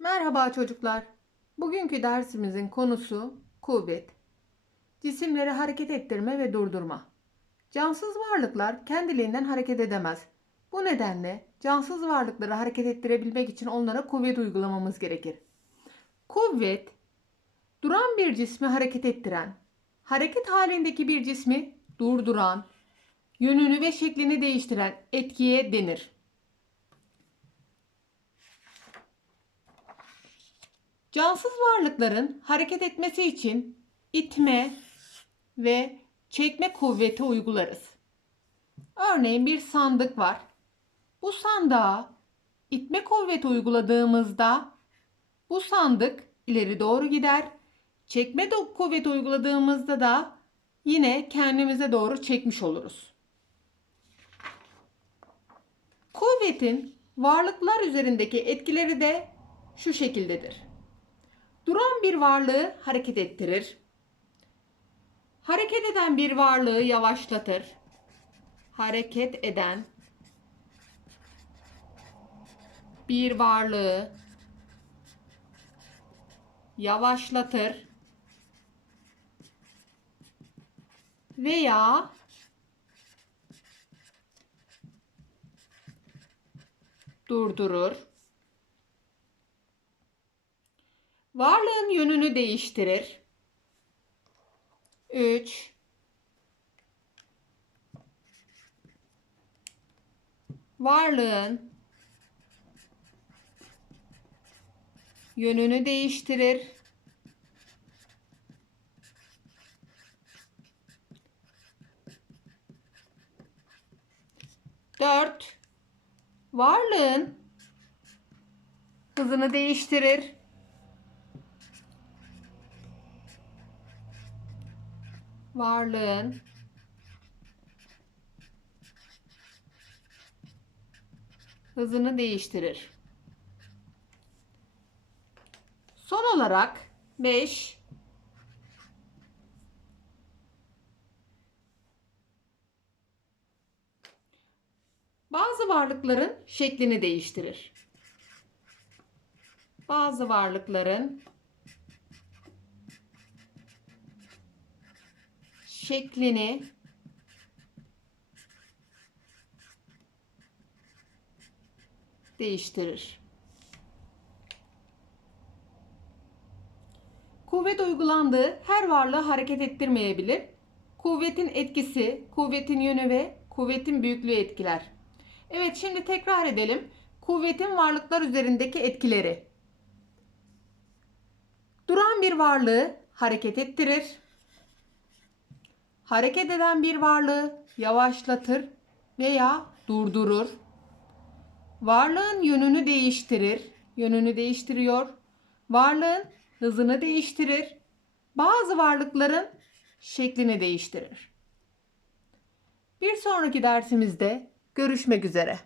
Merhaba çocuklar. Bugünkü dersimizin konusu kuvvet. Cisimleri hareket ettirme ve durdurma. Cansız varlıklar kendiliğinden hareket edemez. Bu nedenle cansız varlıkları hareket ettirebilmek için onlara kuvvet uygulamamız gerekir. Kuvvet, duran bir cismi hareket ettiren, hareket halindeki bir cismi durduran, yönünü ve şeklini değiştiren etkiye denir. Cansız varlıkların hareket etmesi için itme ve çekme kuvveti uygularız. Örneğin bir sandık var. Bu sandığa itme kuvveti uyguladığımızda bu sandık ileri doğru gider. Çekme kuvveti uyguladığımızda da yine kendimize doğru çekmiş oluruz. Kuvvetin varlıklar üzerindeki etkileri de şu şekildedir. Duran bir varlığı hareket ettirir. Hareket eden bir varlığı yavaşlatır. Hareket eden bir varlığı yavaşlatır veya durdurur. Varlığın yönünü değiştirir. 3 Varlığın yönünü değiştirir. Dört Varlığın hızını değiştirir. Varlığın hızını değiştirir. Son olarak 5 Bazı varlıkların şeklini değiştirir. Bazı varlıkların şeklini değiştirir. Kuvvet uygulandığı her varlığı hareket ettirmeyebilir. Kuvvetin etkisi, kuvvetin yönü ve kuvvetin büyüklüğü etkiler. Evet şimdi tekrar edelim. Kuvvetin varlıklar üzerindeki etkileri. Duran bir varlığı hareket ettirir hareket eden bir varlığı yavaşlatır veya durdurur. Varlığın yönünü değiştirir, yönünü değiştiriyor. Varlığın hızını değiştirir. Bazı varlıkların şeklini değiştirir. Bir sonraki dersimizde görüşmek üzere.